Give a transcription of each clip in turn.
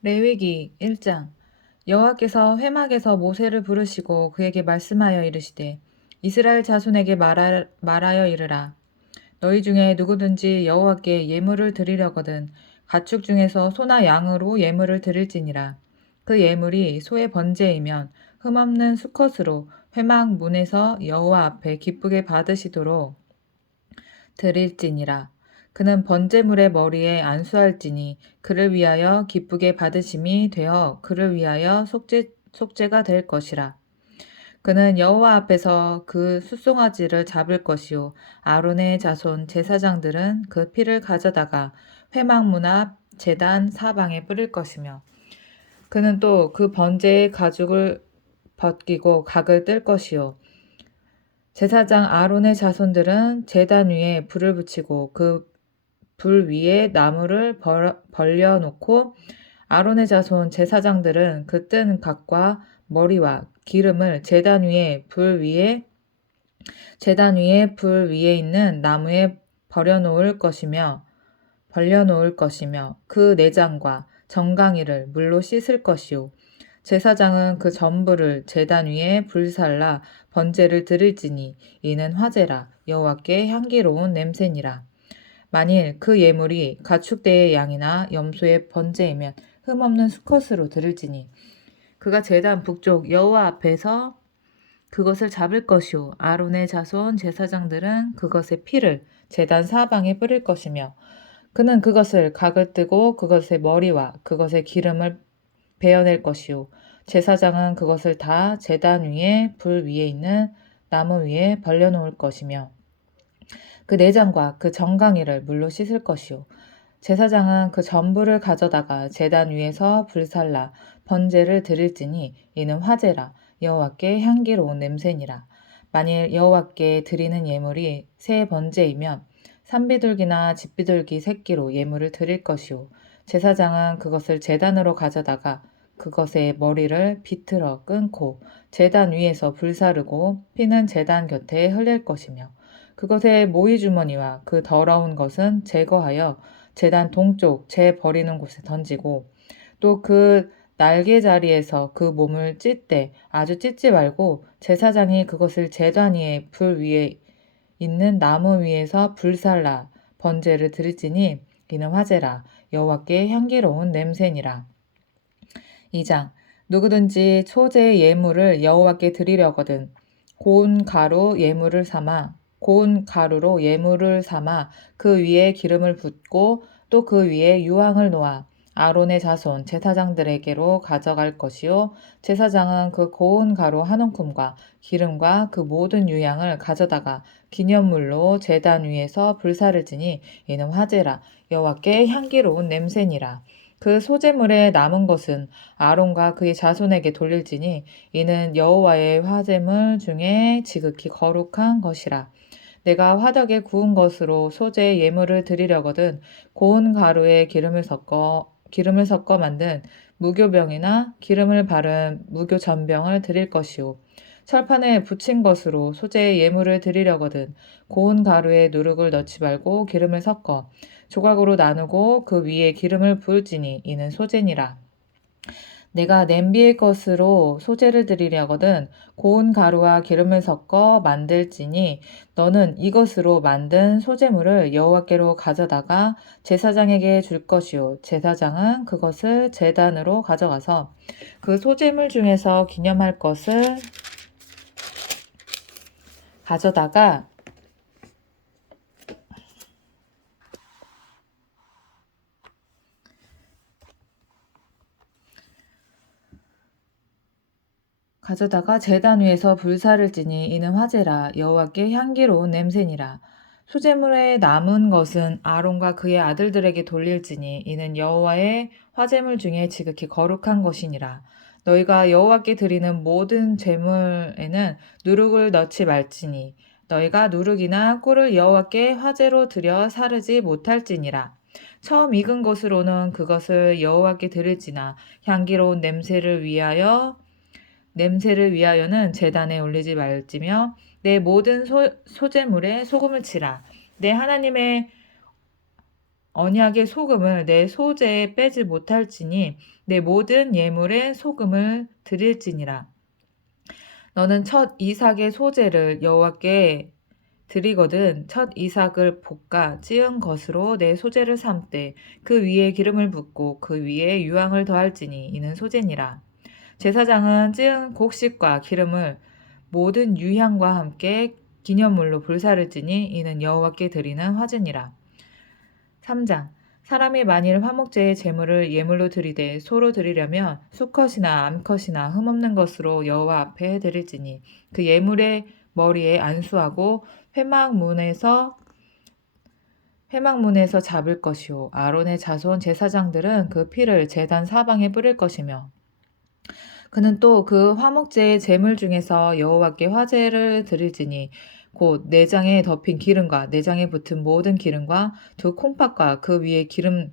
레위기 1장. 여호와께서 회막에서 모세를 부르시고 그에게 말씀하여 이르시되 이스라엘 자손에게 말하여 이르라. 너희 중에 누구든지 여호와께 예물을 드리려거든 가축 중에서 소나 양으로 예물을 드릴지니라. 그 예물이 소의 번제이면 흠없는 수컷으로 회막 문에서 여호와 앞에 기쁘게 받으시도록 드릴지니라. 그는 번제물의 머리에 안수할지니 그를 위하여 기쁘게 받으심이 되어 그를 위하여 속죄가 될 것이라. 그는 여호와 앞에서 그 숫송아지를 잡을 것이요 아론의 자손 제사장들은 그 피를 가져다가 회막문 앞 제단 사방에 뿌릴 것이며 그는 또 그 번제의 가죽을 벗기고 각을 뜰 것이요 제사장 아론의 자손들은 제단 위에 불을 붙이고 그 불 위에 나무를 벌려놓고 아론의 자손 제사장들은 그 뜬 각과 머리와 기름을 제단 위에 불 위에 있는 나무에 벌려놓을 것이며 그 내장과 정강이를 물로 씻을 것이요 제사장은 그 전부를 제단 위에 불살라 번제를 드릴지니 이는 화제라 여호와께 향기로운 냄새니라. 만일 그 예물이 가축대의 양이나 염소의 번제이면 흠없는 수컷으로 드릴지니 그가 제단 북쪽 여호와 앞에서 그것을 잡을 것이요 아론의 자손 제사장들은 그것의 피를 제단 사방에 뿌릴 것이며 그는 그것을 각을 뜨고 그것의 머리와 그것의 기름을 베어낼 것이요 제사장은 그것을 다 제단 위에 불 위에 있는 나무 위에 벌려놓을 것이며 그 내장과 그 정강이를 물로 씻을 것이요 제사장은 그 전부를 가져다가 제단 위에서 불살라 번제를 드릴지니 이는 화제라 여호와께 향기로운 냄새니라. 만일 여호와께 드리는 예물이 새 번제이면 산비둘기나 집비둘기 새끼로 예물을 드릴 것이요 제사장은 그것을 제단으로 가져다가 그것의 머리를 비틀어 끊고 제단 위에서 불사르고 피는 제단 곁에 흘릴 것이며 그것의 모이주머니와 그 더러운 것은 제거하여 제단 동쪽 재 버리는 곳에 던지고 또 그 날개 자리에서 그 몸을 찢되 아주 찢지 말고 제사장이 그것을 제단 위에 불 위에 있는 나무 위에서 불살라 번제를 드릴지니 이는 화제라 여호와께 향기로운 냄새니라. 2장. 누구든지 초제 예물을 여호와께 드리려거든 고운 가루로 예물을 삼아 그 위에 기름을 붓고 또 그 위에 유황을 놓아 아론의 자손 제사장들에게로 가져갈 것이요 제사장은 그 고운 가루 한 움큼과 기름과 그 모든 유향을 가져다가 기념물로 제단 위에서 불사를지니 이는 화제라 여호와께 향기로운 냄새니라. 그 소제물에 남은 것은 아론과 그의 자손에게 돌릴지니 이는 여호와의 화제물 중에 지극히 거룩한 것이라. 내가 화덕에 구운 것으로 소재 예물을 드리려거든 고운 가루에 기름을 섞어 만든 무교병이나 기름을 바른 무교전병을 드릴 것이요 철판에 붙인 것으로 소재 예물을 드리려거든 고운 가루에 누룩을 넣지 말고 기름을 섞어 조각으로 나누고 그 위에 기름을 부을지니 이는 소제니라. 내가 냄비의 것으로 소재를 드리려거든 고운 가루와 기름을 섞어 만들지니 너는 이것으로 만든 소재물을 여호와께로 가져다가 제사장에게 줄 것이요 제사장은 그것을 제단으로 가져가서 그 소재물 중에서 기념할 것을 가져다가 제단 위에서 불사를 지니 이는 화제라 여호와께 향기로운 냄새니라. 수제물에 남은 것은 아론과 그의 아들들에게 돌릴지니 이는 여호와의 화제물 중에 지극히 거룩한 것이니라. 너희가 여호와께 드리는 모든 제물에는 누룩을 넣지 말지니 너희가 누룩이나 꿀을 여호와께 화제로 드려 사르지 못할지니라. 처음 익은 것으로는 그것을 여호와께 드릴지나 향기로운 냄새를 위하여는 제단에 올리지 말지며 내 모든 소제물에 소금을 치라. 내 하나님의 언약의 소금을 내 소재에 빼지 못할지니 내 모든 예물에 소금을 드릴지니라. 너는 첫 이삭의 소재를 여호와께 드리거든 첫 이삭을 볶아 찌은 것으로 내 소재를 삼되 그 위에 기름을 붓고 그 위에 유황을 더할지니 이는 소재니라. 제사장은 찌은 곡식과 기름을 모든 유향과 함께 기념물로 불사를 지니 이는 여호와께 드리는 화제니라. 3장 사람이 만일 화목제의 제물을 예물로 드리되 소로 드리려면 수컷이나 암컷이나 흠없는 것으로 여호와 앞에 드릴지니 그 예물의 머리에 안수하고 회막문에서 잡을 것이요 아론의 자손 제사장들은 그 피를 제단 사방에 뿌릴 것이며 그는 또 그 화목제의 제물 중에서 여호와께 화제를 드릴지니 곧 내장에 덮인 기름과 내장에 붙은 모든 기름과 두 콩팥과 그 위에 기름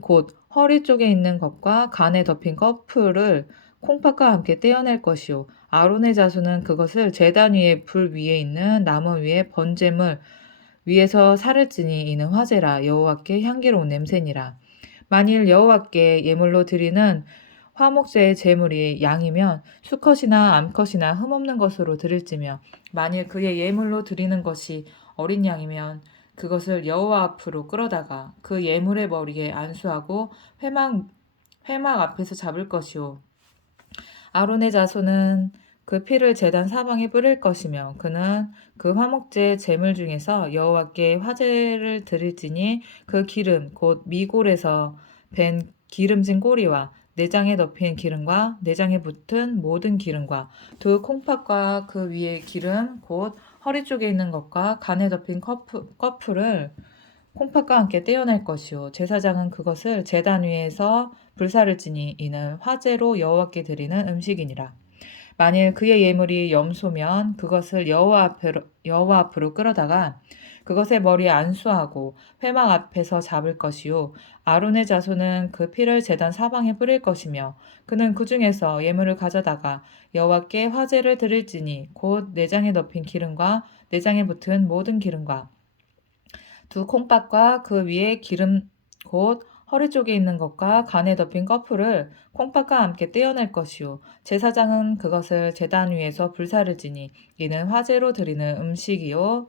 곧 허리 쪽에 있는 것과 간에 덮인 커플을 콩팥과 함께 떼어낼 것이요 아론의 자손은 그것을 제단 위에 불 위에 있는 나무 위에 번제물 위에서 살을 찌니 이는 화제라 여호와께 향기로운 냄새니라. 만일 여호와께 예물로 드리는 화목제의 제물이 양이면 수컷이나 암컷이나 흠없는 것으로 드릴지며 만일 그의 예물로 드리는 것이 어린 양이면 그것을 여호와 앞으로 끌어다가 그 예물의 머리에 안수하고 회막 앞에서 잡을 것이요 아론의 자손은 그 피를 제단 사방에 뿌릴 것이며 그는 그 화목제 제물 중에서 여호와께 화제를 드릴지니 그 기름 곧 미골에서 벤 기름진 꼬리와 내장에 덮인 기름과 내장에 붙은 모든 기름과 두 콩팥과 그 위에 기름 곧 허리 쪽에 있는 것과 간에 덮인 커플을 콩팥과 함께 떼어낼 것이요 제사장은 그것을 제단 위에서 불사를 지니 이는 화제로 여호와께 드리는 음식이니라. 만일 그의 예물이 염소면 그것을 여호와 앞으로 끌어다가 그것의 머리에 안수하고 회막 앞에서 잡을 것이요 아론의 자손은 그 피를 제단 사방에 뿌릴 것이며 그는 그 중에서 예물을 가져다가 여호와께 화제를 드릴지니 곧 내장에 덮인 기름과 내장에 붙은 모든 기름과 두 콩팥과 그 위에 기름 곧 허리 쪽에 있는 것과 간에 덮인 커플을 콩팥과 함께 떼어낼 것이요 제사장은 그것을 제단 위에서 불사를 지니 이는 화제로 드리는 음식이요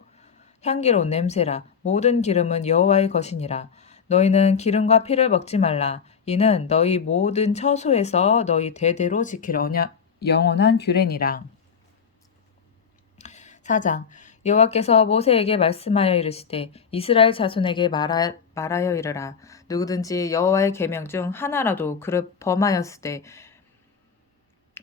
향기로운 냄새라 모든 기름은 여호와의 것이니라. 너희는 기름과 피를 먹지 말라. 이는 너희 모든 처소에서 너희 대대로 지킬 영원한 규례니라. 4장 여호와께서 모세에게 말씀하여 이르시되 이스라엘 자손에게 말하여 이르라. 누구든지 여호와의 계명 중 하나라도 그릇 범하였으되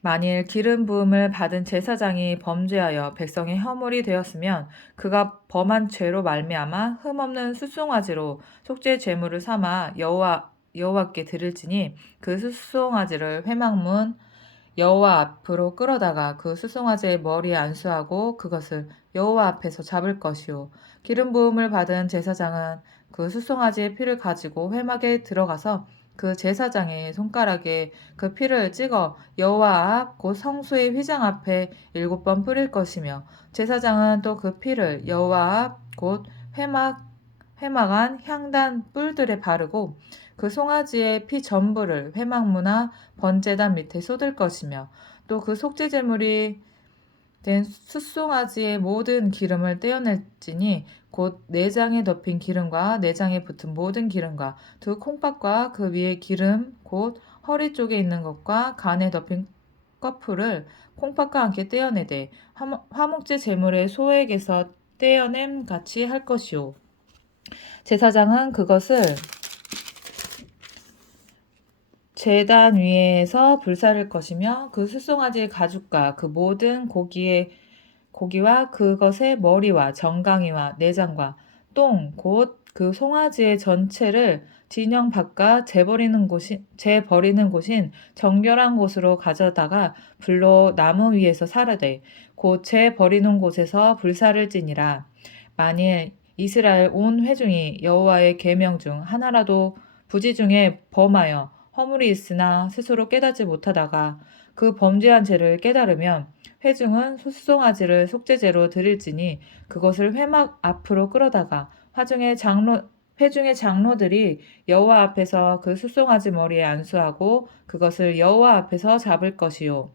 만일 기름 부음을 받은 제사장이 범죄하여 백성의 허물이 되었으면 그가 범한 죄로 말미암아 흠없는 숫송아지로 속죄 제물을 삼아 여호와께 드릴지니 그 숫송아지를 회막문 여호와 앞으로 끌어다가 그 숫송아지의 머리에 안수하고 그것을 여호와 앞에서 잡을 것이요 기름 부음을 받은 제사장은 그 숫송아지의 피를 가지고 회막에 들어가서 그 제사장의 손가락에 그 피를 찍어 여호와 앞 곧 성소의 휘장 앞에 7번 뿌릴 것이며 제사장은 또 그 피를 여호와 앞 곧 회막 안 향단 뿔들에 바르고 그 송아지의 피 전부를 회막문화 번제단 밑에 쏟을 것이며 또 그 속죄제물이 된 숫송아지의 모든 기름을 떼어낼지니 곧 내장에 덮인 기름과 내장에 붙은 모든 기름과 두 콩팥과 그 위에 기름 곧 허리 쪽에 있는 것과 간에 덮인 커플을 콩팥과 함께 떼어내되 화목제 제물의 소액에서 떼어냄 같이 할 것이요 제사장은 그것을 제단 위에서 불사를 것이며 그 숫송아지의 가죽과 그 모든 고기와 그것의 머리와 정강이와 내장과 똥 곧 그 송아지의 전체를 진영 바깥 재버리는 곳인 정결한 곳으로 가져다가 불로 나무 위에서 사르되 곧 재버리는 곳에서 불사를 지니라. 만일 이스라엘 온 회중이 여호와의 계명 중 하나라도 부지 중에 범하여 허물이 있으나 스스로 깨닫지 못하다가 그 범죄한 죄를 깨달으면 회중은 숫송아지를 속죄제로 드릴지니 그것을 회막 앞으로 끌어다가 회중의 장로들이 여호와 앞에서 그 숫송아지 머리에 안수하고 그것을 여호와 앞에서 잡을 것이요.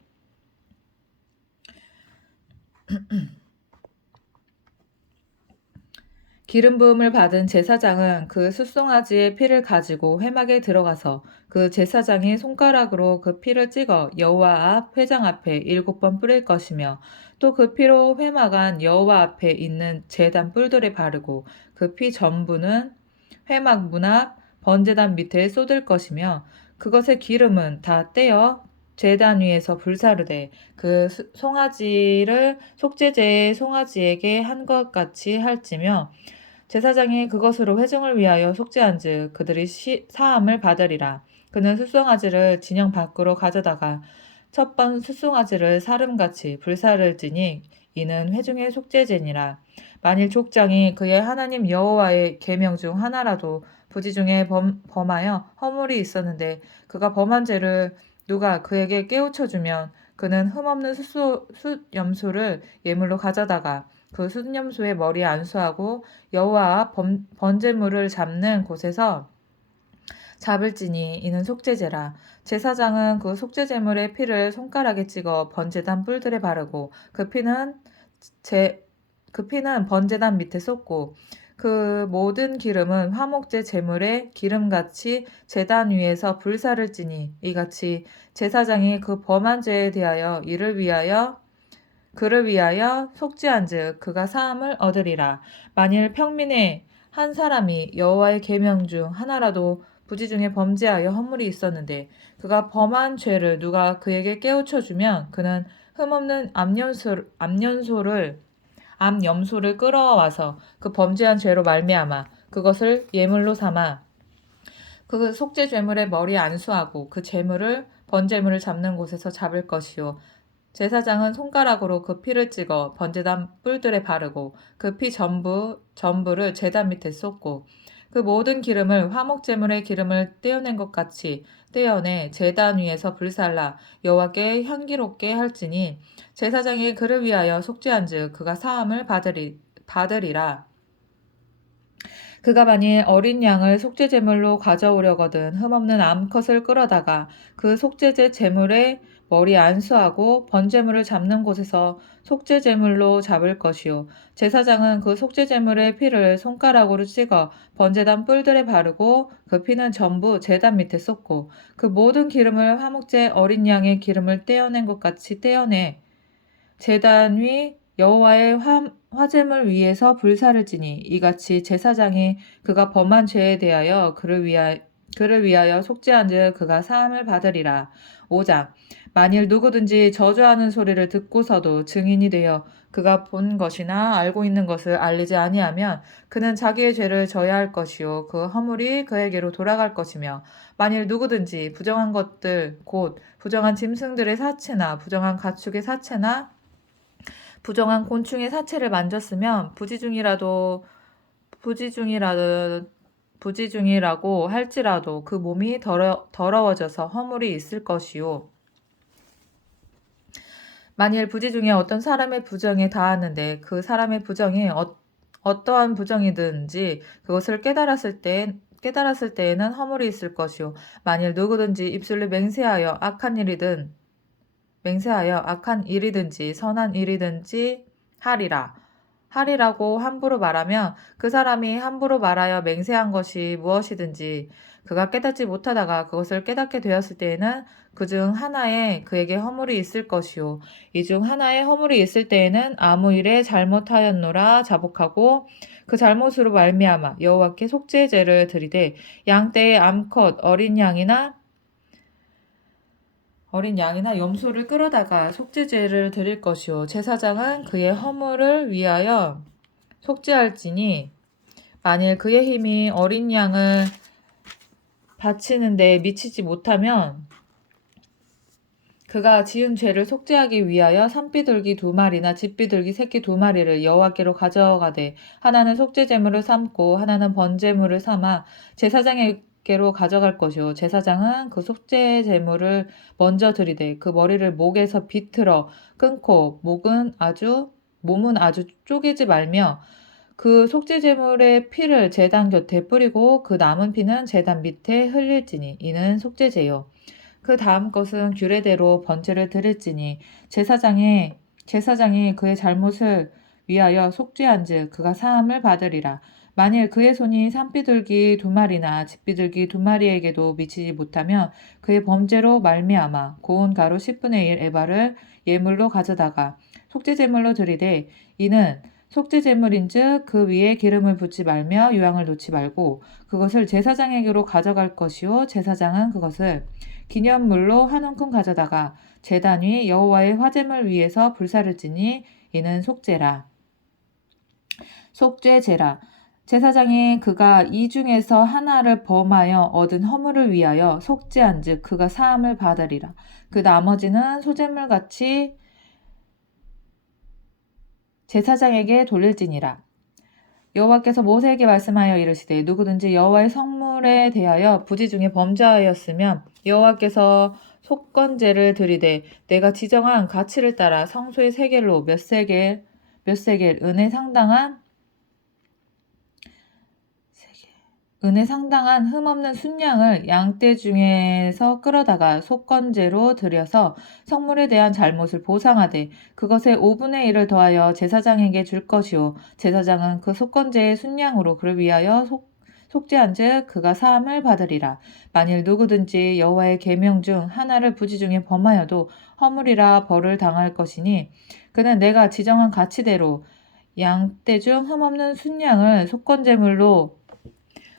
기름 부음을 받은 제사장은 그 숫송아지의 피를 가지고 회막에 들어가서 그 제사장이 손가락으로 그 피를 찍어 여호와 앞 회장 앞에 7번 뿌릴 것이며 또 그 피로 회막 안 여호와 앞에 있는 제단 뿔들에 바르고 그 피 전부는 회막 문 앞 번제단 밑에 쏟을 것이며 그것의 기름은 다 떼어 제단 위에서 불사르되 그 송아지를 속죄제의 송아지에게 한 것 같이 할지며 제사장이 그것으로 회중을 위하여 속죄한즉 그들이 사함을 받으리라. 그는 숫송아지를 진영 밖으로 가져다가 첫 번 숫송아지를 사름같이 불사를지니 이는 회중의 속죄제니라. 만일 족장이 그의 하나님 여호와의 계명 중 하나라도 부지 중에 범하여 허물이 있었는데 그가 범한 죄를 누가 그에게 깨우쳐 주면 그는 흠없는 숫염소를 예물로 가져다가 그 숫염소의 머리에 안수하고 여호와 앞 번제물을 잡는 곳에서 잡을지니 이는 속죄제라. 제사장은 그 속죄제물의 피를 손가락에 찍어 번제단 뿔들에 바르고 그 피는 번제단 밑에 쏟고 그 모든 기름은 화목제 제물의 기름같이 제단 위에서 불사를 지니 이같이 제사장이 그 범한 죄에 대하여 그를 위하여 속죄한즉 그가 사함을 얻으리라. 만일 평민의 한 사람이 여호와의 계명 중 하나라도 부지 중에 범죄하여 허물이 있었는데 그가 범한 죄를 누가 그에게 깨우쳐 주면 그는 흠없는 암염소를 끌어와서 그 범죄한 죄로 말미암아 그것을 예물로 삼아 그 속죄 제물의 머리에 안수하고 그 제물을 번제물을 잡는 곳에서 잡을 것이요. 제사장은 손가락으로 그 피를 찍어 번제단 뿔들에 바르고 그 피 전부를 제단 밑에 쏟고 그 모든 기름을 화목제물의 기름을 떼어낸 것 같이 떼어내 제단 위에서 불살라 여호와께 향기롭게 할지니 제사장이 그를 위하여 속죄한즉 그가 사함을 받으리라. 그가 만일 어린 양을 속죄제물로 가져오려거든 흠없는 암컷을 끌어다가 그 속죄제 제물에 머리 안수하고 번제물을 잡는 곳에서 속죄제물로 잡을 것이요. 제사장은 그 속죄제물의 피를 손가락으로 찍어 번제단 뿔들에 바르고 그 피는 전부 제단 밑에 쏟고 그 모든 기름을 화목제 어린 양의 기름을 떼어낸 것 같이 떼어내 제단 위 여호와의 화제물 위에서 불사를 지니 이같이 제사장이 그가 범한 죄에 대하여 그를 위하여 속죄한즉 그가 사함을 받으리라. 5장 만일 누구든지 저주하는 소리를 듣고서도 증인이 되어 그가 본 것이나 알고 있는 것을 알리지 아니하면 그는 자기의 죄를 져야 할 것이요 그 허물이 그에게로 돌아갈 것이며 만일 누구든지 부정한 것들 곧 부정한 짐승들의 사체나 부정한 가축의 사체나 부정한 곤충의 사체를 만졌으면 부지중이라고 할지라도 그 몸이 더러워져서 허물이 있을 것이요. 만일 부지중에 어떤 사람의 부정에 닿았는데 그 사람의 부정이 어떠한 부정이든지 그것을 깨달았을 때에는 허물이 있을 것이요. 만일 누구든지 입술로 맹세하여 악한 일이든지 선한 일이든지 하리라고 함부로 말하면 그 사람이 함부로 말하여 맹세한 것이 무엇이든지 그가 깨닫지 못하다가 그것을 깨닫게 되었을 때에는 그 중 하나에 그에게 허물이 있을 것이요 이 중 하나에 허물이 있을 때에는 아무 일에 잘못하였노라 자복하고 그 잘못으로 말미암아 여호와께 속죄제를 드리되 양떼의 암컷 어린 양이나 염소를 끌어다가 속죄제를 드릴 것이요 제사장은 그의 허물을 위하여 속죄할지니 만일 그의 힘이 어린 양을 바치는 데 미치지 못하면 그가 지은 죄를 속죄하기 위하여 산비둘기 2마리나 집비둘기 새끼 2마리를 여호와께로 가져가되 하나는 속죄제물을 삼고 하나는 번제물을 삼아 제사장에게로 가져갈 것이요 제사장은 그 속죄제물을 먼저 드리되 그 머리를 목에서 비틀어 끊고 몸은 아주 쪼개지 말며 그 속죄제물의 피를 제단 곁에 뿌리고 그 남은 피는 제단 밑에 흘릴지니 이는 속죄제요. 그 다음 것은 규례대로 번제를 드릴지니 제사장이 그의 잘못을 위하여 속죄한즉 그가 사함을 받으리라. 만일 그의 손이 산비둘기 2마리나 집비둘기 2마리에게도 미치지 못하면 그의 범죄로 말미암아 고운 가루 10분의 1 에바를 예물로 가져다가 속죄제물로 드리되 이는 속죄제물인즉 그 위에 기름을 붓지 말며 유향을 놓지 말고 그것을 제사장에게로 가져갈 것이요 제사장은 그것을 기념물로 한 움큼 가져다가 제단 위 여호와의 화제물 위에서 불사를 지니 이는 속죄라. 속죄제라. 제사장이 그가 이 중에서 하나를 범하여 얻은 허물을 위하여 속죄한즉 그가 사함을 받으리라. 그 나머지는 소제물같이 제사장에게 돌릴지니라. 여호와께서 모세에게 말씀하여 이르시되 누구든지 여호와의 성물에 대하여 부지 중에 범죄하였으면 여호와께서 속건제를 드리되 내가 지정한 가치를 따라 성소의 세겔로 몇 세겔 은혜 상당한 흠없는 순양을 양떼 중에서 끌어다가 속건제로 드려서 성물에 대한 잘못을 보상하되 그것의 5분의 1을 더하여 제사장에게 줄 것이요 제사장은 그 속건제의 순양으로 그를 위하여 속죄한즉 그가 사함을 받으리라. 만일 누구든지 여호와의 계명 중 하나를 부지 중에 범하여도 허물이라 벌을 당할 것이니 그는 내가 지정한 가치대로 양떼 중 흠없는 순양을 속건제물로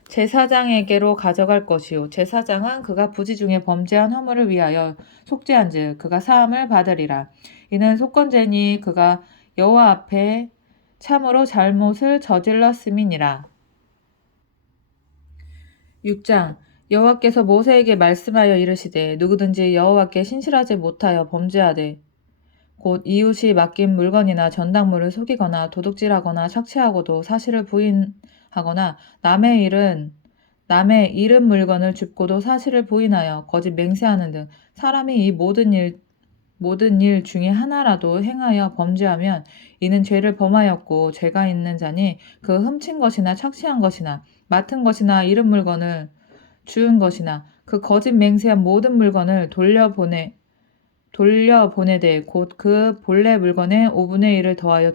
제사장에게로 가져갈 것이요 제사장은 그가 부지 중에 범죄한 허물을 위하여 속죄한즉 그가 사함을 받으리라. 이는 속건제니 그가 여호와 앞에 참으로 잘못을 저질렀음이니라. 6장 여호와께서 모세에게 말씀하여 이르시되 누구든지 여호와께 신실하지 못하여 범죄하되 곧 이웃이 맡긴 물건이나 전당물을 속이거나 도둑질하거나 착취하고도 사실을 부인하거나 남의 잃은 물건을 줍고도 사실을 부인하여 거짓 맹세하는 등 사람이 이 모든 일 중에 하나라도 행하여 범죄하면 이는 죄를 범하였고 죄가 있는 자니 그 훔친 것이나 착취한 것이나 맡은 것이나 잃은 물건을 주운 것이나 그 거짓 맹세한 모든 물건을 돌려보내되 곧 그 본래 물건의 5분의 1을 더하여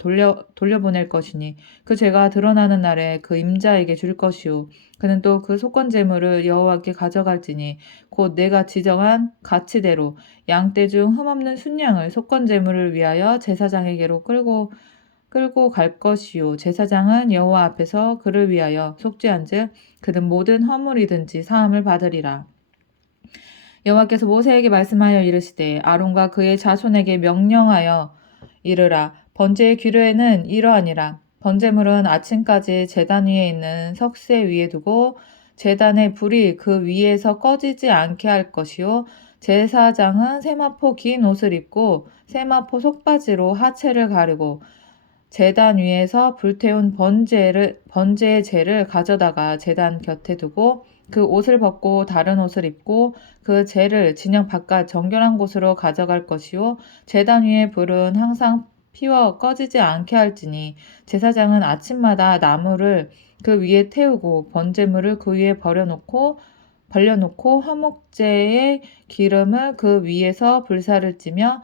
돌려보낼 것이니 그 죄가 드러나는 날에 그 임자에게 줄 것이요 그는 또 그 속건제물을 여호와께 가져갈지니 곧 내가 지정한 가치대로 양떼 중 흠없는 순양을 속건제물을 위하여 제사장에게로 끌고 갈 것이요 제사장은 여호와 앞에서 그를 위하여 속죄한즉 그는 모든 허물이든지 사함을 받으리라. 여호와께서 모세에게 말씀하여 이르시되 아론과 그의 자손에게 명령하여 이르라. 번제의 규례는 이러하니라. 번제물은 아침까지 제단 위에 있는 석쇠 위에 두고 제단의 불이 그 위에서 꺼지지 않게 할 것이요 제사장은 세마포 긴 옷을 입고 세마포 속바지로 하체를 가르고 제단 위에서 불태운 번제의 재를 가져다가 제단 곁에 두고 그 옷을 벗고 다른 옷을 입고 그 재를 진영 바깥 정결한 곳으로 가져갈 것이요 제단 위의 불은 항상 피워 꺼지지 않게 할지니 제사장은 아침마다 나무를 그 위에 태우고 번제물을 그 위에 벌려놓고 화목제의 기름을 그 위에서 불사를 찌며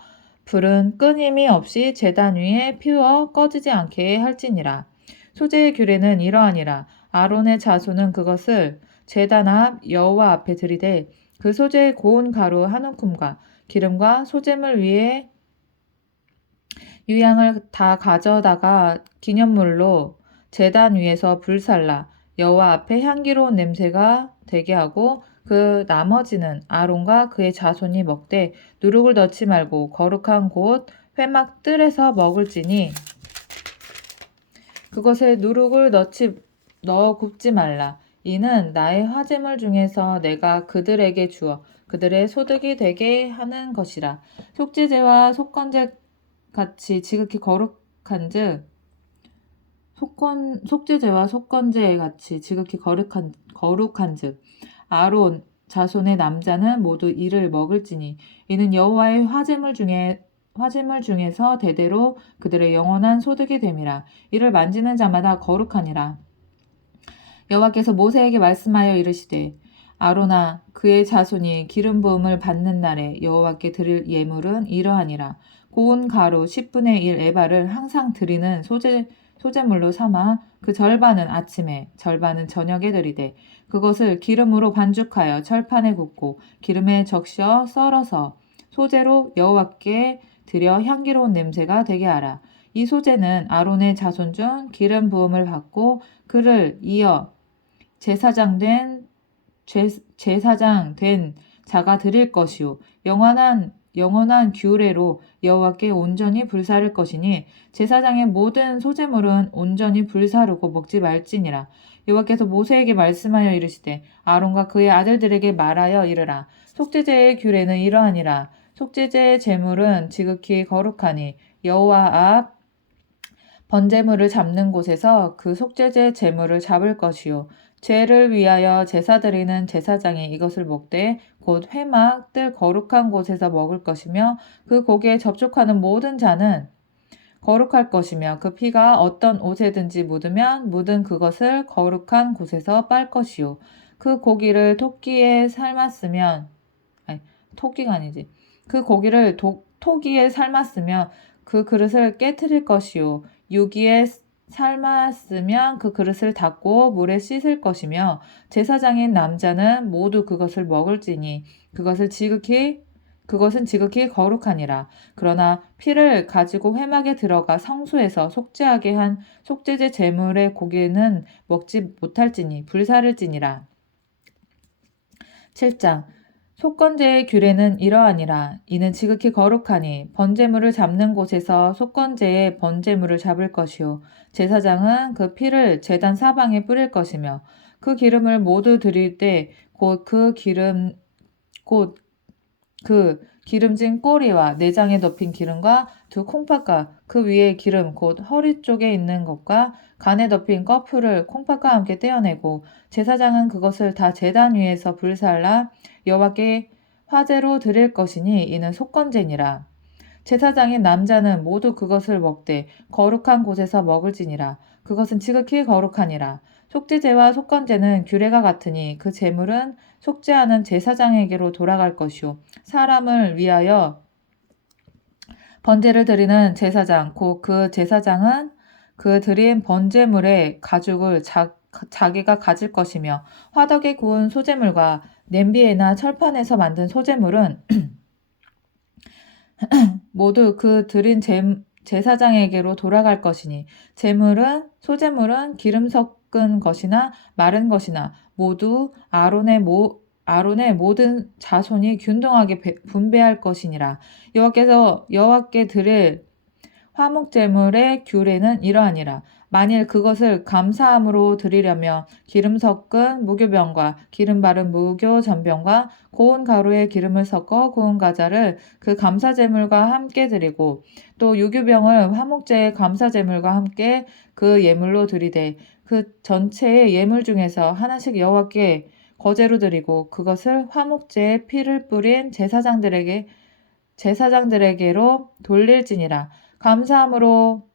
불은 끊임이 없이 제단 위에 피워 꺼지지 않게 할지니라. 소제의 규례는 이러하니라. 아론의 자손은 그것을 제단 앞 여호와 앞에 들이되 그 소제의 고운 가루 한 움큼과 기름과 소제물 위에 유향을 다 가져다가 기념물로 제단 위에서 불살라 여호와 앞에 향기로운 냄새가 되게 하고 그 나머지는 아론과 그의 자손이 먹되 누룩을 넣지 말고 거룩한 곳 회막 뜰에서 먹을지니 그것에 누룩을 넣어 굽지 말라. 이는 나의 화제물 중에서 내가 그들에게 주어 그들의 소득이 되게 하는 것이라. 속죄제와 속건제 같이 지극히 거룩한즉 속죄제와 속건제 같이 지극히 거룩한즉 아론 자손의 남자는 모두 이를 먹을지니 이는 여호와의 화제물 중에 화재물 중에서 대대로 그들의 영원한 소득이 됨이라. 이를 만지는 자마다 거룩하니라. 여호와께서 모세에게 말씀하여 이르시되 아론아 그의 자손이 기름 부음을 받는 날에 여호와께 드릴 예물은 이러하니라. 고운 가루 10분의 1 에바를 항상 드리는 소제물로 삼아 그 절반은 아침에 절반은 저녁에 드리되 그것을 기름으로 반죽하여 철판에 굽고 기름에 적셔 썰어서 소제로 여호와께 드려 향기로운 냄새가 되게 하라. 이 소제는 아론의 자손 중 기름 부음을 받고 그를 이어 제사장 된 자가 드릴 것이요 영원한 규례로 여호와께 온전히 불사를 것이니 제사장의 모든 소제물은 온전히 불사르고 먹지 말지니라. 여호와께서 모세에게 말씀하여 이르시되 아론과 그의 아들들에게 말하여 이르라. 속죄제의 규례는 이러하니라. 속죄제의 제물은 지극히 거룩하니 여호와 앞 번제물을 잡는 곳에서 그 속죄제 제물을 잡을 것이요 죄를 위하여 제사 드리는 제사장이 이것을 먹되 곧 회막 뜰 거룩한 곳에서 먹을 것이며 그 고기에 접촉하는 모든 자는 거룩할 것이며 그 피가 어떤 옷에든지 묻으면 묻은 그것을 거룩한 곳에서 빨 것이요 그 고기를 토끼에 삶았으면 토끼가 아니지 그 고기를 토기에 삶았으면 그 그릇을 깨트릴 것이요 유기에 삶았으면 그 그릇을 닦고 물에 씻을 것이며 제사장인 남자는 모두 그것을 먹을지니 그것은 지극히 거룩하니라. 그러나 피를 가지고 회막에 들어가 성소에서 속죄하게 한 속죄제 제물의 고기는 먹지 못할지니 불사를지니라. 7장 속건제의 규례는 이러하니라. 이는 지극히 거룩하니 번제물을 잡는 곳에서 속건제의 번제물을 잡을 것이요 제사장은 그 피를 제단 사방에 뿌릴 것이며 그 기름을 모두 드릴 때 곧 그 기름진 꼬리와 내장에 덮인 기름과 두 콩팥과 그 위에 기름 곧 허리 쪽에 있는 것과 간에 덮인 꺼풀을 콩팥과 함께 떼어내고 제사장은 그것을 다 제단 위에서 불살라 여호와께 화제로 드릴 것이니 이는 속건제니라. 제사장인 남자는 모두 그것을 먹되 거룩한 곳에서 먹을지니라. 그것은 지극히 거룩하니라. 속죄제와 속건제는 규례가 같으니 그 제물은 속죄하는 제사장에게로 돌아갈 것이요 사람을 위하여 번제를 드리는 제사장 곧 그 제사장은 그 드린 번제물의 가죽을 자기가 가질 것이며 화덕에 구운 소제물과 냄비에나 철판에서 만든 소제물은 모두 그 드린 제사장에게로 돌아갈 것이니 소제물은 기름 섞은 것이나 마른 것이나 모두 아론의 모든 자손이 균등하게 분배할 것이니라. 여호와께 드릴 화목제물의 규례는 이러하니라. 만일 그것을 감사함으로 드리려면 기름 섞은 무교병과 기름 바른 무교전병과 고운 가루에 기름을 섞어 구운 과자를 그 감사제물과 함께 드리고 또 유교병을 화목제의 감사제물과 함께 그 예물로 드리되 그 전체의 예물 중에서 하나씩 여호와께 거제로 드리고 그것을 화목제에 피를 뿌린 제사장들에게로 돌릴지니라. 감사함으로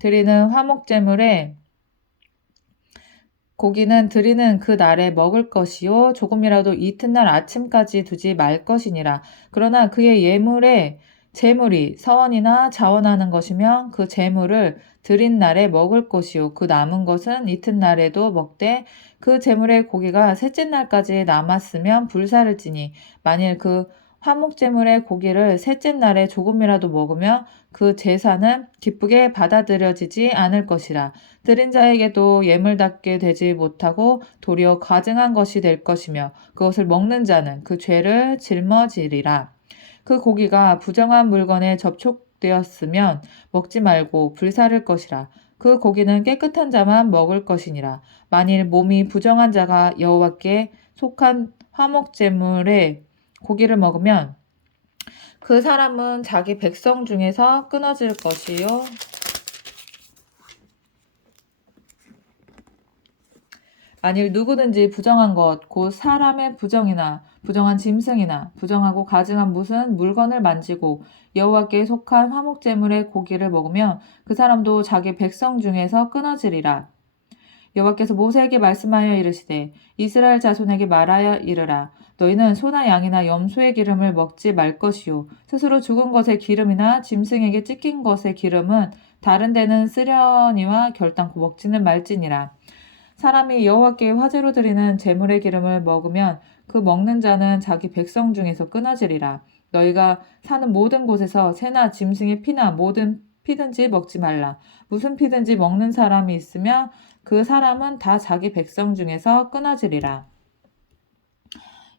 드리는 화목제물에 고기는 드리는 그 날에 먹을 것이요 조금이라도 이튿날 아침까지 두지 말 것이니라. 그러나 그의 제물이 서원이나 자원하는 것이면 그 제물을 드린 날에 먹을 것이요 그 남은 것은 이튿날에도 먹되 그 제물의 고기가 셋째 날까지 남았으면 불사를지니 만일 그 화목제물의 고기를 셋째 날에 조금이라도 먹으면 그 제사는 기쁘게 받아들여지지 않을 것이라. 드린 자에게도 예물답게 되지 못하고 도리어 가증한 것이 될 것이며 그것을 먹는 자는 그 죄를 짊어지리라. 그 고기가 부정한 물건에 접촉되었으면 먹지 말고 불사를 것이라. 그 고기는 깨끗한 자만 먹을 것이니라. 만일 몸이 부정한 자가 여호와께 속한 화목제물의 고기를 먹으면 그 사람은 자기 백성 중에서 끊어질 것이요 만일 누구든지 부정한 것, 곧 사람의 부정이나 부정한 짐승이나 부정하고 가증한 무슨 물건을 만지고 여호와께 속한 화목제물의 고기를 먹으면 그 사람도 자기 백성 중에서 끊어지리라. 여호와께서 모세에게 말씀하여 이르시되 이스라엘 자손에게 말하여 이르라. 너희는 소나 양이나 염소의 기름을 먹지 말 것이요 스스로 죽은 것의 기름이나 짐승에게 찢긴 것의 기름은 다른 데는 쓰려니와 결단코 먹지는 말지니라. 사람이 여호와께 화제로 드리는 제물의 기름을 먹으면 그 먹는 자는 자기 백성 중에서 끊어지리라. 너희가 사는 모든 곳에서 새나 짐승의 피나 모든 피든지 먹지 말라. 무슨 피든지 먹는 사람이 있으면 그 사람은 다 자기 백성 중에서 끊어지리라.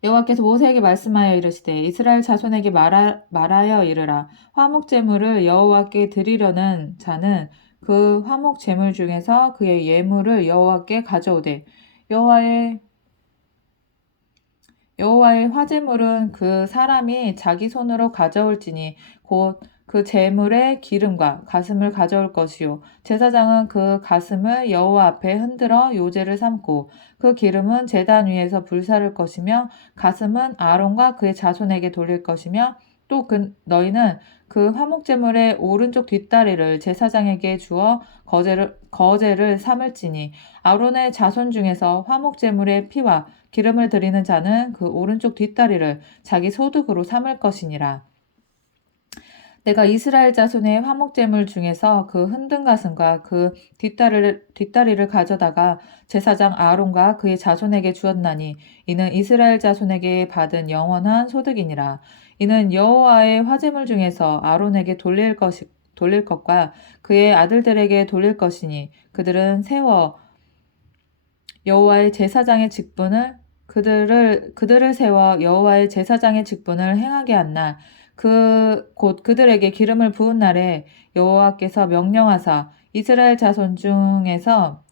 여호와께서 모세에게 말씀하여 이르시되 이스라엘 자손에게 말하여 이르라. 화목 제물을 여호와께 드리려는 자는 그 화목 제물 중에서 그의 예물을 여호와께 가져오되 여호와의 화제물은 그 사람이 자기 손으로 가져올지니 곧 그 제물의 기름과 가슴을 가져올 것이요 제사장은 그 가슴을 여호와 앞에 흔들어 요제를 삼고 그 기름은 제단 위에서 불사를 것이며 가슴은 아론과 그의 자손에게 돌릴 것이며 또 너희는 그 화목제물의 오른쪽 뒷다리를 제사장에게 주어 거제를 삼을지니 아론의 자손 중에서 화목제물의 피와 기름을 드리는 자는 그 오른쪽 뒷다리를 자기 소득으로 삼을 것이니라. 내가 이스라엘 자손의 화목제물 중에서 그 흔든 가슴과 그 뒷다리를 가져다가 제사장 아론과 그의 자손에게 주었나니 이는 이스라엘 자손에게 받은 영원한 소득이니라. 이는 여호와의 화제물 중에서 아론에게 돌릴 것과 그의 아들들에게 돌릴 것이니 그들은 세워 여호와의 제사장의 직분을 그들을 세워 여호와의 제사장의 직분을 행하게 한 날 곧 그들에게 기름을 부은 날에 여호와께서 명령하사 이스라엘 자손 중에서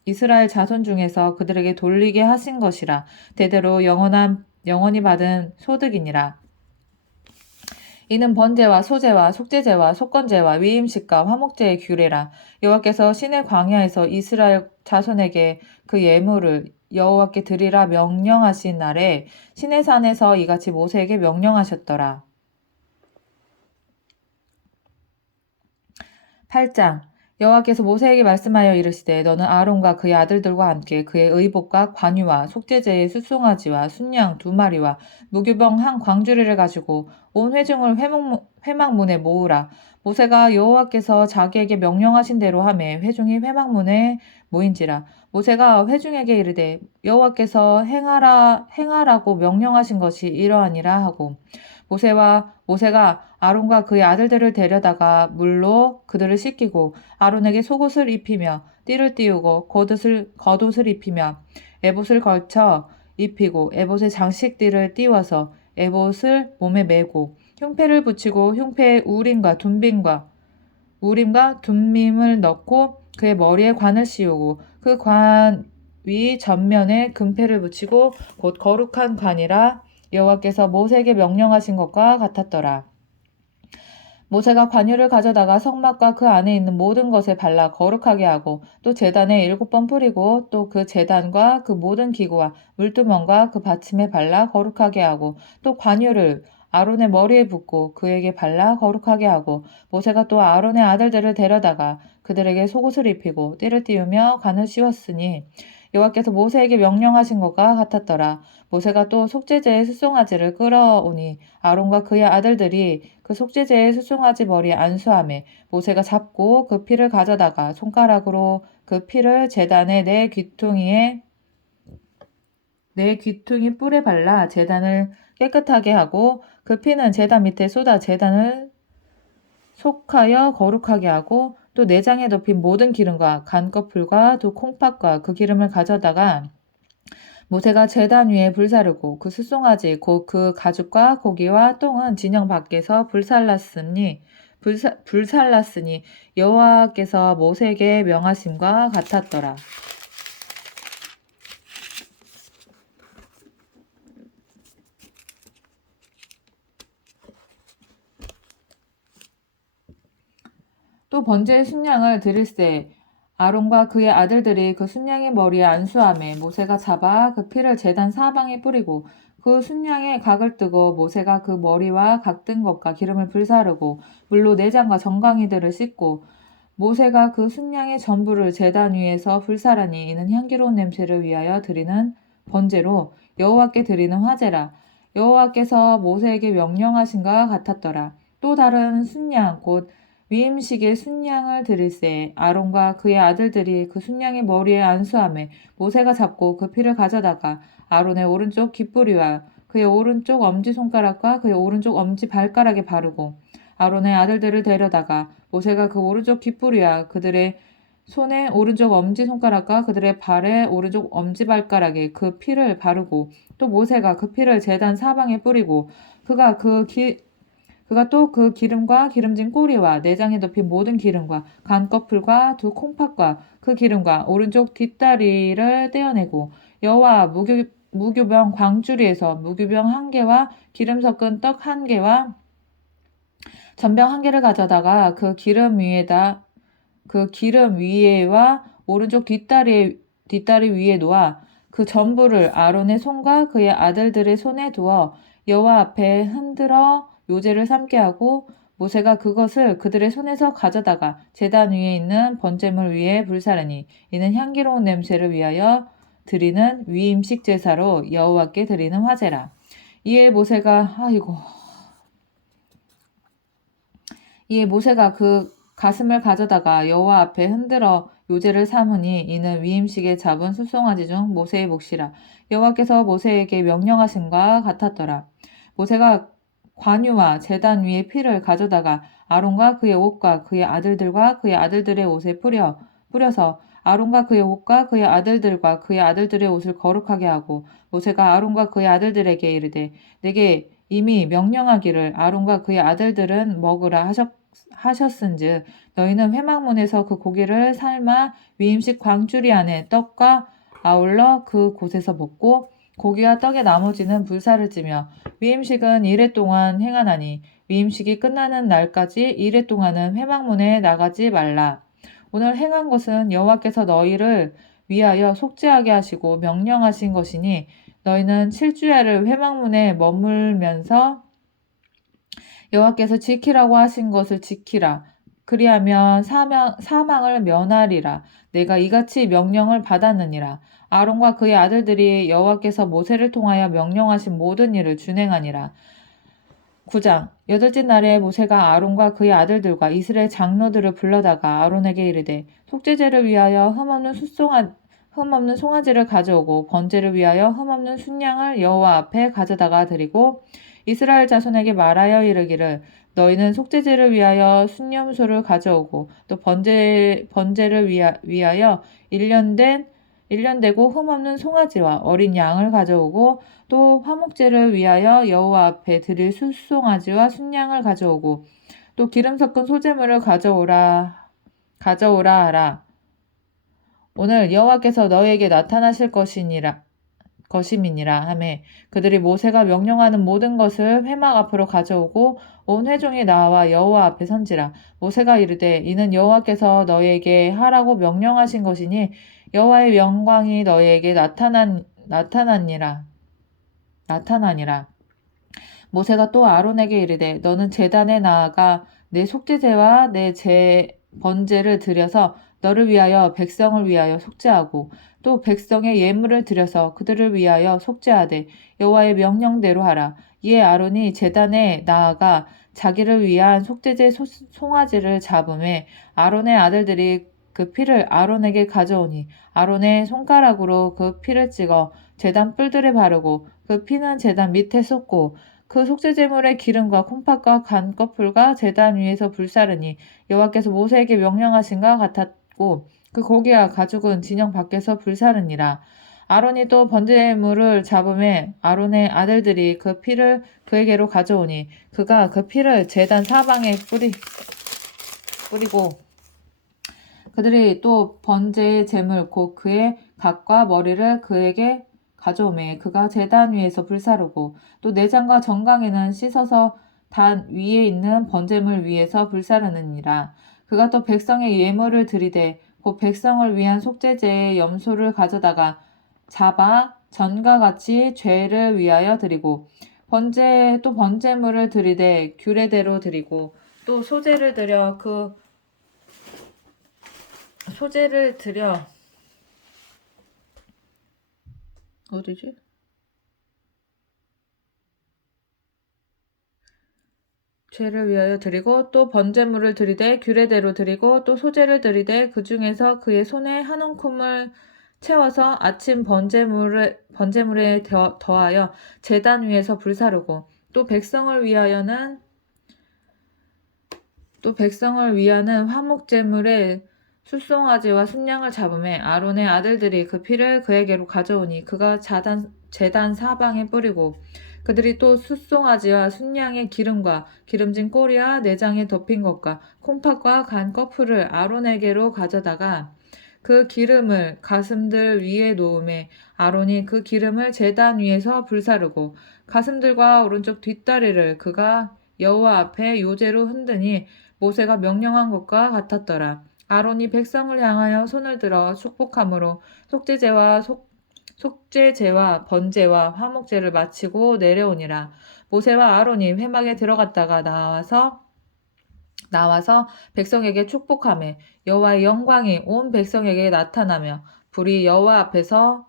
그들에게 돌리게 하신 것이라. 대대로 영원히 받은 소득이니라. 이는 번제와 소제와 속죄제와 속건제와 위임식과 화목제의 규례라. 여호와께서 시내 광야에서 이스라엘 자손에게 그 예물을 여호와께 드리라 명령하신 날에 시내산에서 이같이 모세에게 명령하셨더라. 8장 여호와께서 모세에게 말씀하여 이르시되 너는 아론과 그의 아들들과 함께 그의 의복과 관유와 속죄제의 숫송아지와 순양 2마리와 무교병 한 광주리를 가지고 온 회중을 회막문에 모으라. 모세가 여호와께서 자기에게 명령하신 대로 하매 회중이 회막문에 모인지라. 모세가 회중에게 이르되 여호와께서 행하라고 명령하신 것이 이러하니라 하고 모세가 아론과 그의 아들들을 데려다가 물로 그들을 씻기고 아론에게 속옷을 입히며 띠를 띠우고 겉옷을 입히며 에봇을 걸쳐 입히고 에봇의 장식띠를 띠워서 에봇을 몸에 메고 흉패를 붙이고 흉패에 우림과 둠밈을 넣고 그의 머리에 관을 씌우고 그 관 위 전면에 금패를 붙이고 곧 거룩한 관이라. 여호와께서 모세에게 명령하신 것과 같았더라. 모세가 관유를 가져다가 성막과 그 안에 있는 모든 것에 발라 거룩하게 하고 또 제단에 7번 뿌리고 또 그 제단과 그 모든 기구와 물두멍과 그 받침에 발라 거룩하게 하고 또 관유를 아론의 머리에 붓고 그에게 발라 거룩하게 하고 모세가 또 아론의 아들들을 데려다가 그들에게 속옷을 입히고 띠를 띠우며 관을 씌웠으니 여호와께서 모세에게 명령하신 것과 같았더라. 모세가 또 속죄제의 숫송아지를 끌어오니 아론과 그의 아들들이 그 속죄제의 숫송아지 머리에 안수하매 모세가 잡고 그 피를 가져다가 손가락으로 그 피를 제단의 네 귀퉁이 뿔에 발라 제단을 깨끗하게 하고 그 피는 제단 밑에 쏟아 제단을 속하여 거룩하게 하고 또 내장에 덮인 모든 기름과 간꺼풀과 두 콩팥과 그 기름을 가져다가 모세가 제단 위에 불사르고 그 숫송아지 곧 그 가죽과 고기와 똥은 진영 밖에서 불살랐으니 여호와께서 모세에게 명하심과 같았더라. 또 번제의 순양을 드릴세 아론과 그의 아들들이 그 순양의 머리에 안수하매 모세가 잡아 그 피를 제단 사방에 뿌리고 그 순양의 각을 뜨고 모세가 그 머리와 각 뜬 것과 기름을 불사르고 물로 내장과 정강이들을 씻고 모세가 그 순양의 전부를 제단 위에서 불사르니 이는 향기로운 냄새를 위하여 드리는 번제로 여호와께 드리는 화제라. 여호와께서 모세에게 명령하신가 같았더라. 또 다른 순양 곧 위임식의 순양을 드릴새 아론과 그의 아들들이 그 순양의 머리에 안수하매 모세가 잡고 그 피를 가져다가 아론의 오른쪽 깃뿌리와 그의 오른쪽 엄지손가락과 그의 오른쪽 엄지발가락에 바르고 아론의 아들들을 데려다가 모세가 그 오른쪽 깃뿌리와 그들의 손의 오른쪽 엄지손가락과 그들의 발의 오른쪽 엄지발가락에 그 피를 바르고 또 모세가 그 피를 제단 사방에 뿌리고 그가 또 그 기름과 기름진 꼬리와 내장에 덮인 모든 기름과 간꺼풀과 두 콩팥과 그 기름과 오른쪽 뒷다리를 떼어내고 여호와 무교병 광주리에서 무교병 한 개와 기름 섞은 떡 한 개와 전병 한 개를 가져다가 그 기름 위에와 오른쪽 뒷다리 위에 놓아 그 전부를 아론의 손과 그의 아들들의 손에 두어 여호와 앞에 흔들어 요제를 삼게 하고 모세가 그것을 그들의 손에서 가져다가 제단 위에 있는 번제물 위에 불사르니 이는 향기로운 냄새를 위하여 드리는 위임식 제사로 여호와께 드리는 화제라. 이에 모세가 그 가슴을 가져다가 여호와 앞에 흔들어 요제를 삼으니 이는 위임식에 잡은 숫송아지 중 모세의 몫이라. 여호와께서 모세에게 명령하신과 같았더라. 모세가 관유와 제단 위에 피를 가져다가 아론과 그의 옷과 그의 아들들과 그의 아들들의 옷에 뿌려서 아론과 그의 옷과 그의 아들들과 그의 아들들의 옷을 거룩하게 하고 모세가 아론과 그의 아들들에게 이르되 내게 이미 명령하기를 아론과 그의 아들들은 먹으라 하셨은즉 너희는 회막문에서 그 고기를 삶아 위임식 광주리 안에 떡과 아울러 그 곳에서 먹고 고기와 떡의 나머지는 불사를 찌며 위임식은 이레 동안 행하나니 위임식이 끝나는 날까지 이레 동안은 회막문에 나가지 말라. 오늘 행한 것은 여호와께서 너희를 위하여 속죄하게 하시고 명령하신 것이니 너희는 7주야를 회막문에 머물면서 여호와께서 지키라고 하신 것을 지키라. 그리하면 사망을 면하리라. 내가 이같이 명령을 받았느니라. 아론과 그의 아들들이 여호와께서 모세를 통하여 명령하신 모든 일을 준행하니라. 9장 여덟째 날에 모세가 아론과 그의 아들들과 이스라엘 장로들을 불러다가 아론에게 이르되 속죄제를 위하여 흠없는 송아지를 가져오고 번제를 위하여 흠없는 순양을 여호와 앞에 가져다가 드리고 이스라엘 자손에게 말하여 이르기를 너희는 속죄제를 위하여 순념소를 가져오고 또 번제를 위하여 1년 되고 흠없는 송아지와 어린 양을 가져오고 또 화목제를 위하여 여호와 앞에 드릴 숫송아지와 순양을 가져오고 또 기름 섞은 소제물을 가져오라 하라. 오늘 여호와께서 너희에게 나타나실 것임이니라 하매 그들이 모세가 명령하는 모든 것을 회막 앞으로 가져오고 온 회중이 나와 여호와 앞에 선지라. 모세가 이르되 이는 여호와께서 너희에게 하라고 명령하신 것이니 여호와의 영광이 너희에게 나타나니라. 모세가 또 아론에게 이르되 너는 제단에 나아가 내 속죄제와 내 번제를 드려서 너를 위하여 백성을 위하여 속죄하고 또 백성의 예물을 드려서 그들을 위하여 속죄하되 여호와의 명령대로 하라. 이에 아론이 제단에 나아가 자기를 위한 속죄제 송아지를 잡음에 아론의 아들들이 그 피를 아론에게 가져오니 아론의 손가락으로 그 피를 찍어 제단 뿔들에 바르고 그 피는 제단 밑에 쏟고 그 속죄제물의 기름과 콩팥과 간꺼풀과 제단 위에서 불사르니 여호와께서 모세에게 명령하신가 같았고 그 고기와 가죽은 진영 밖에서 불사르니라. 아론이 또 번제물을 잡음에 아론의 아들들이 그 피를 그에게로 가져오니 그가 그 피를 제단 사방에 뿌리고 그들이 또 번제의 제물 곧 그의 각과 머리를 그에게 가져오매 그가 제단 위에서 불사르고 또 내장과 정강에는 씻어서 단 위에 있는 번제물 위에서 불사르느니라. 그가 또 백성의 예물을 드리되 곧 백성을 위한 속죄제의 염소를 가져다가 잡아 전과 같이 죄를 위하여 드리고 또 번제물을 드리되 규례대로 드리고 또 소제를 드려 어디지? 죄를 위하여 드리고 또 번제물을 드리되 규례대로 드리고 또 소제를 드리되 그 중에서 그의 손에 한 움큼을 채워서 아침 번제물에 더하여 제단 위에서 불사르고 또 백성을 위하는 화목제물에 숫송아지와 순양을 잡음에 아론의 아들들이 그 피를 그에게로 가져오니 그가 제단 사방에 뿌리고 그들이 또 숫송아지와 순양의 기름과 기름진 꼬리와 내장에 덮인 것과 콩팥과 간 꺼풀을 아론에게로 가져다가 그 기름을 가슴들 위에 놓음에 아론이 그 기름을 제단 위에서 불사르고 가슴들과 오른쪽 뒷다리를 그가 여호와 앞에 요제로 흔드니 모세가 명령한 것과 같았더라. 아론이 백성을 향하여 손을 들어 축복함으로 속죄제와 번제와 화목제를 마치고 내려오니라. 모세와 아론이 회막에 들어갔다가 나와서 백성에게 축복하며 여호와의 영광이 온 백성에게 나타나며 불이 여호와 앞에서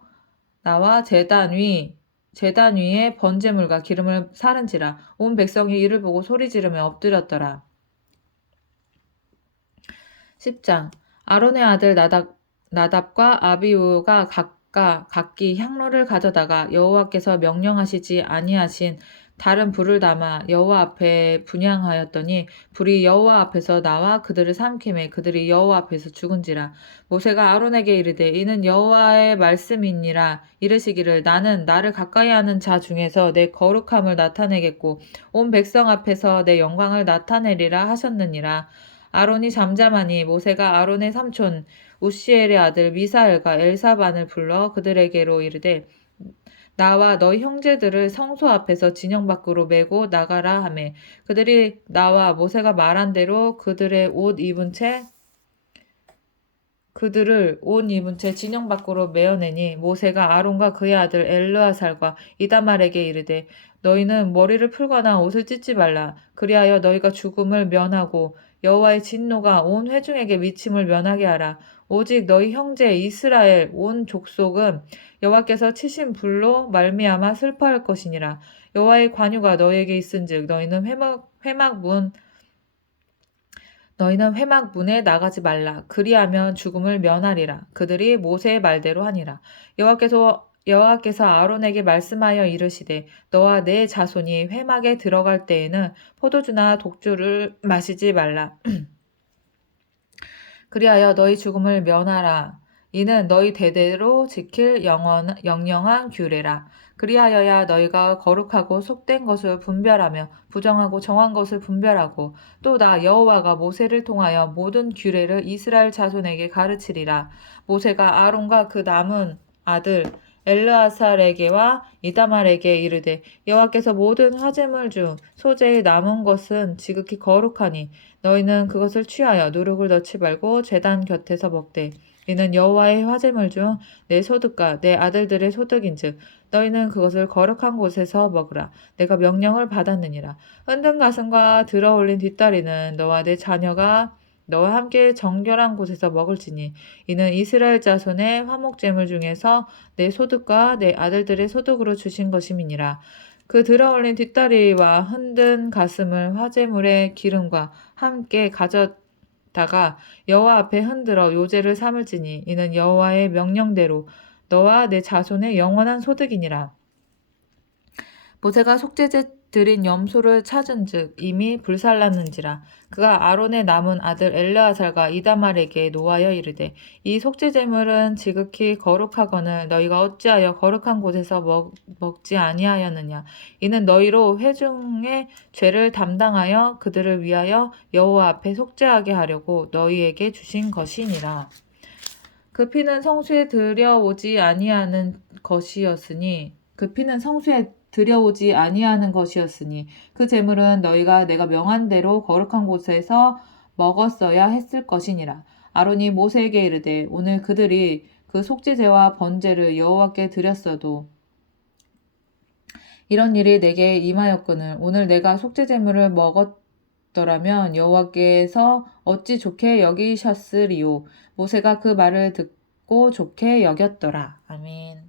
나와 제단 위에 번제물과 기름을 사른지라. 온 백성이 이를 보고 소리 지르며 엎드렸더라. 10장 아론의 아들 나답과 아비후가 각기 향로를 가져다가 여호와께서 명령하시지 아니하신 다른 불을 담아 여호와 앞에 분향하였더니 불이 여호와 앞에서 나와 그들을 삼키매 그들이 여호와 앞에서 죽은지라. 모세가 아론에게 이르되 이는 여호와의 말씀이니라. 이르시기를 나는 나를 가까이하는 자 중에서 내 거룩함을 나타내겠고 온 백성 앞에서 내 영광을 나타내리라 하셨느니라. 아론이 잠잠하니 모세가 아론의 삼촌 우시엘의 아들 미사엘과 엘사반을 불러 그들에게로 이르되 나와 너희 형제들을 성소 앞에서 진영 밖으로 메고 나가라 하매 그들이 나와 모세가 말한 대로 그들을 옷 입은 채 진영 밖으로 메어내니 모세가 아론과 그의 아들 엘르아살과 이다말에게 이르되 너희는 머리를 풀거나 옷을 찢지 말라. 그리하여 너희가 죽음을 면하고 여호와의 진노가 온 회중에게 미침을 면하게 하라. 오직 너희 형제 이스라엘 온 족속은 여호와께서 치신 불로 말미암아 슬퍼할 것이니라. 여호와의 관유가 너희에게 있은즉 너희는 회막문에 나가지 말라. 그리하면 죽음을 면하리라. 그들이 모세의 말대로 하니라. 여호와께서 아론에게 말씀하여 이르시되 너와 내 자손이 회막에 들어갈 때에는 포도주나 독주를 마시지 말라. 그리하여 너희 죽음을 면하라. 이는 너희 대대로 지킬 영영한 규례라. 그리하여야 너희가 거룩하고 속된 것을 분별하며 부정하고 정한 것을 분별하고 또 나 여호와가 모세를 통하여 모든 규례를 이스라엘 자손에게 가르치리라. 모세가 아론과 그 남은 아들 엘르아살에게와 이다말에게 이르되 여호와께서 모든 화제물 중 소재의 남은 것은 지극히 거룩하니 너희는 그것을 취하여 누룩을 넣지 말고 제단 곁에서 먹되 이는 여호와의 화제물 중 내 소득과 내 아들들의 소득인즉 너희는 그것을 거룩한 곳에서 먹으라. 내가 명령을 받았느니라. 흔든 가슴과 들어올린 뒷다리는 너와 내 자녀가 너와 함께 정결한 곳에서 먹을지니 이는 이스라엘 자손의 화목제물 중에서 내 소득과 내 아들들의 소득으로 주신 것임이니라. 그 들어올린 뒷다리와 흔든 가슴을 화제물의 기름과 함께 가져다가 여호와 앞에 흔들어 요제를 삼을지니 이는 여호와의 명령대로 너와 내 자손의 영원한 소득이니라. 모세가 속죄제 드린 염소를 찾은즉 이미 불살랐는지라. 그가 아론의 남은 아들 엘르아살과 이다말에게 노하여 이르되 이 속죄제물은 지극히 거룩하거늘 너희가 어찌하여 거룩한 곳에서 먹지 아니하였느냐. 이는 너희로 회중의 죄를 담당하여 그들을 위하여 여호와 앞에 속죄하게 하려고 너희에게 주신 것이니라. 그 피는 성소에 들여오지 아니하는 것이었으니 그 제물은 너희가 내가 명한 대로 거룩한 곳에서 먹었어야 했을 것이니라. 아론이 모세에게 이르되 오늘 그들이 그 속죄제와 번제를 여호와께 드렸어도 이런 일이 내게 임하였거늘 오늘 내가 속죄제물을 먹었더라면 여호와께서 어찌 좋게 여기셨으리요. 모세가 그 말을 듣고 좋게 여겼더라. 아멘.